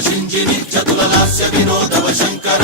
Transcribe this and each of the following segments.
శింజిని చతుల లాస్య వినోదవ శంకర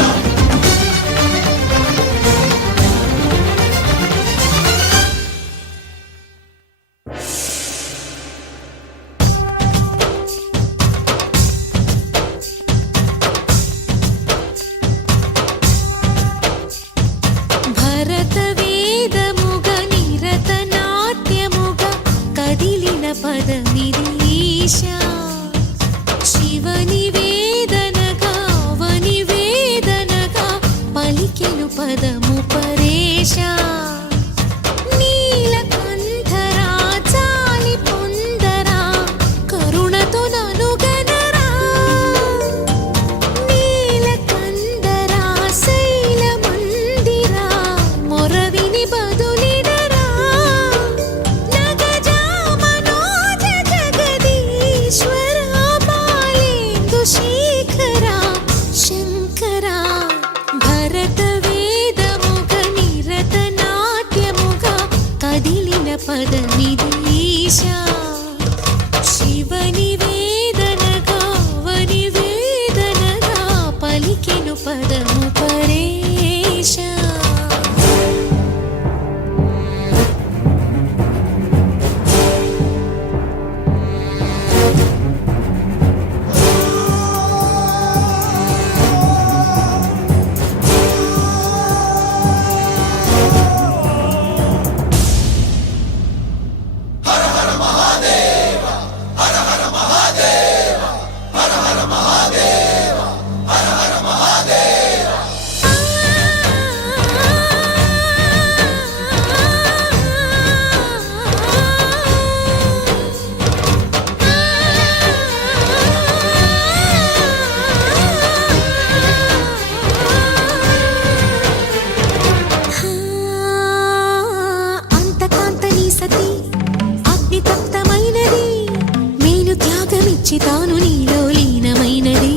తాను నీలో లీనమైనది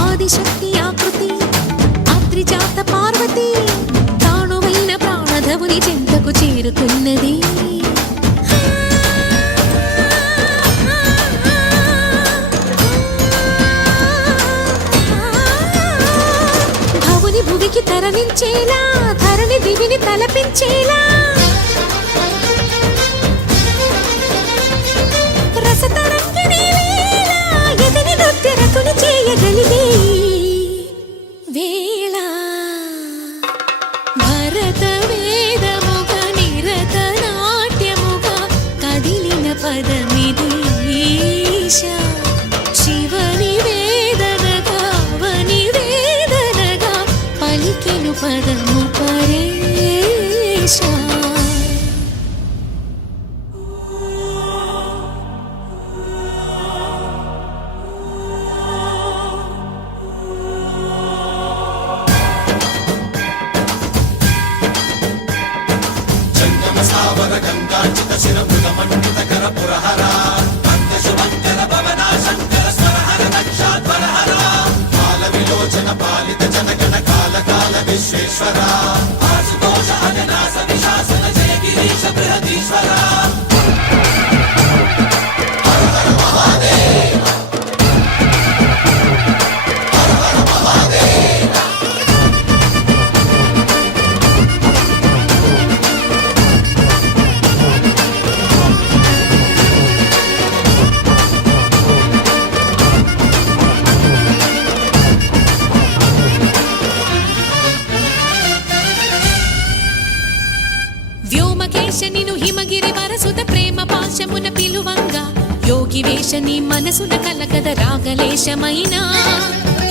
ఆదిశక్తి ఆకృతి అద్రిజాత పార్వతి తానువైన ప్రాణధవుని చెంతకు చేరుతున్నది భవుని భువికి తరలించేలా ధరణి దివిని తలపించేలా చేయగలిగే వేళ భరత వేదముగ నిరత నాట్యముగ కదిలిన పదమిది ఈశా శివని వేదనగా వని వేదనగా పలికెను పదము పరేశా గంగార్చిత శిరమృగ మండిత కర పురహర శుభంకర భవనా శంకర స్వరహర దక్షాధ్వరహర కాల విలోచన పాలిత జనగణ కాల కాల విశ్వేశ్వర ఆశుతోష అజనాస విశాసన జయ గిరీశ బృహదీశ్వర హర హర మహాదేవ హర హర మహాదేవ నిను హిమగిరి వరసుత ప్రేమ పాశమున పిలువంగా యోగి వేషని మనసున కలకద రాగలేశమైనా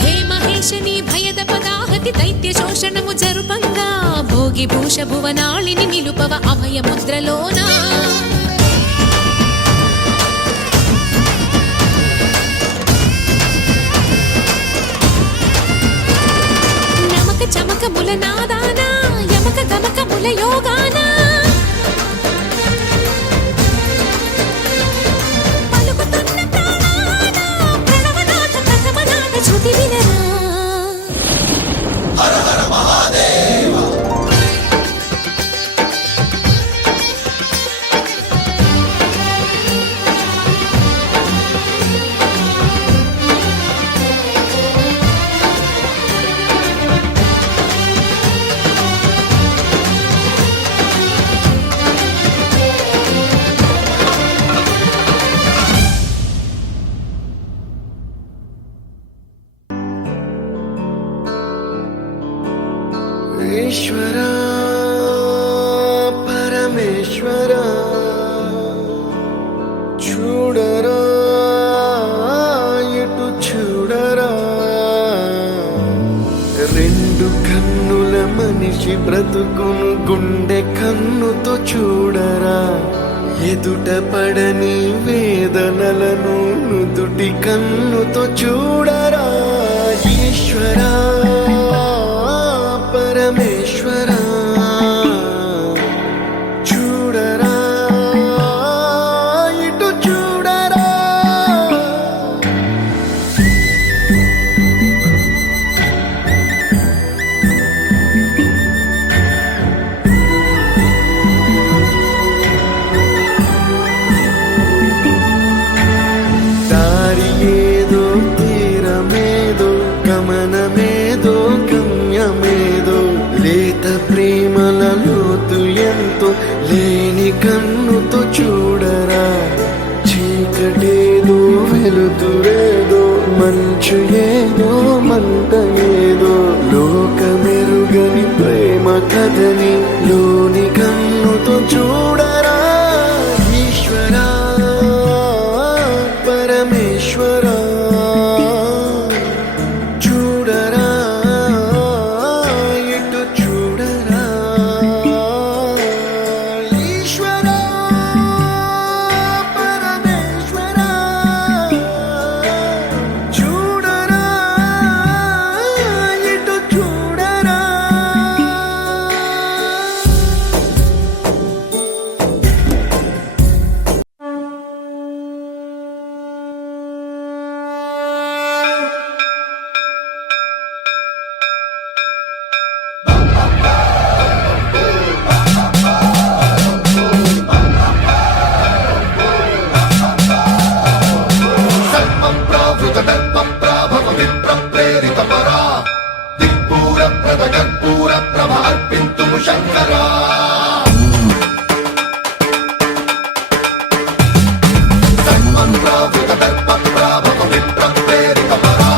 హే మహేశని భయద పదాహతి దైత్య శోషణము జరుపంగా భోగి భూష భువనాళిని నిలుపవ అభయ ముద్రలోనా నమక చమక ముల నాదానా యమక గమక ముల యోగానా హర హర మహాదేవ ఈశ్వరా పరమేశ్వరా చూడరా ఎటు చూడరా రెండు కన్నుల మనిషి బ్రతుకును గుండె కన్నుతో చూడరా ఎదుట పడని వేదనలను నుదుటి కన్నుతో చూడరా ఈశ్వరా పరమేశ్వరా చూడరా ఇటు చూడరా దారి ఏదో తీరమేదో గమనమేదో గమ్యమేదో లేత ప్రేమల లోతు ఎంతో లేని కన్నుతో చూడరా చీకటేదో వెలుతురేదో మంచు ఏదో మంట ఏదో లోకమెరుగని ప్రేమ కథని లోని కన్నుతో చూడరా ఈశ్వరా పరమేశ్వరా చూడరా ఇటు చూడరా ఈశ్వరా పరమేశ్వరా చూడరా ఇటు చూడరా సర్వం ప్రావృత దర్ప ప్రాభవ విప్ర ప్రేరిత పరా దిక్పూర ప్రద కర్పూర ప్రభ అర్పింతుము శంకరా సర్వం ప్రావృత దర్ప ప్రాభవ విప్ర ప్రేరిత పరా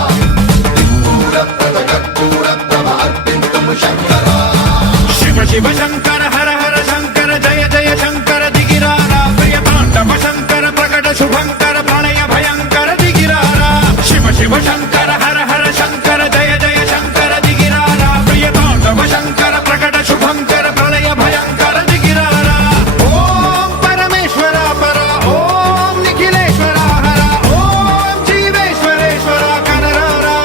దిక్పూర ప్రద కర్పూర ప్రభ అర్పింతుము శంకరా శివ శివ శంకర హర హర శంకర జయ జయ శంకర దిగిరారా ప్రియ తాండవ శంకర ప్రకట శుభంకర ప్రళయ భయంకర దిగిరారా శివ శివ శంకర హర హర శంకర జయ జయ శంకర దిగిరారా ప్రియ తాండవ శంకర ప్రకట శుభంకర ప్రళయ భయంకర దిగిరారా ఓం పరమేశ్వర పర ఓం నిఖిలేశ్వర హర ఓం జీవేశ్వరేశ్వర కనరారా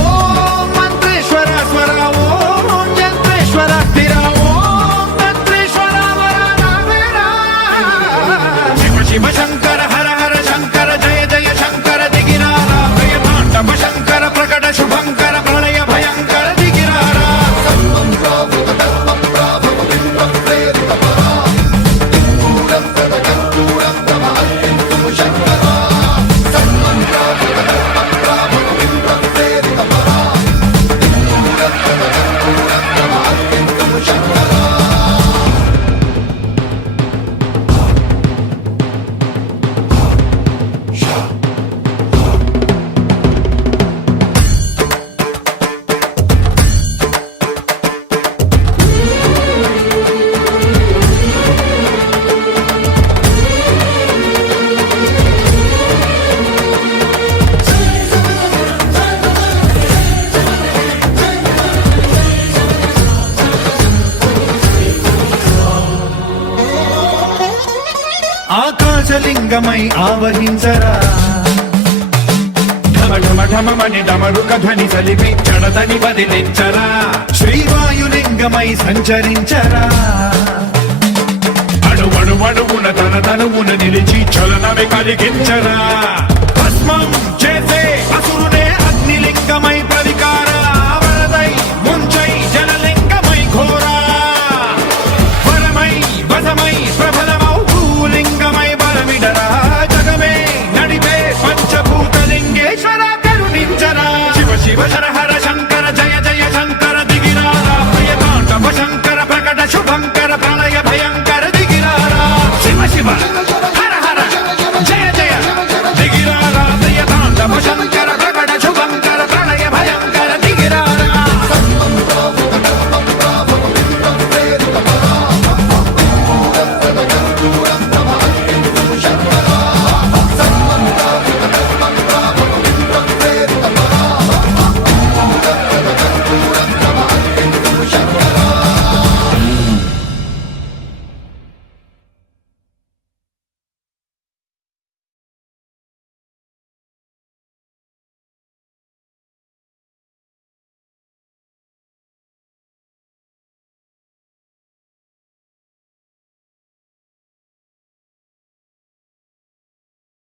ఓం మంత్రేశ్వర స్వర ఓం యంత్రేశ్వర స్థిర ఓం తంత్రేశ్వర వర రామేరా శివ శివ శంకర హర హర శంకర జయ జయ శంకర దిగిరారా ప్రియ తాండవ శంకర ప్రకట శుభంకర ప్రళయ భయంకర దిగిరారా సర్వం ప్రావృత దర్ప ప్రాభవ విప్ర ప్రేరిత పరా దిక్పూర ప్రద కర్పూర ప్రభ అర్పింతుము శంకరా సర్వం ప్రావృత దర్ప ప్రాభవ విప్ర ప్రేరిత పరా దిక్పూర ప్రద కర్పూర ప్రభ అర్పింతుము శంకరా ఆకాశలింగమై ఆవహించరా ఢమ ఢమ ఢమమని డమరుక ధ్వని సలిపి జడదని వదిలించరా శ్రీవాయులింగమై సంచరించరా అణువణువున తన తనువున నిలిచి చలనమే కలిగించరా భస్మం చే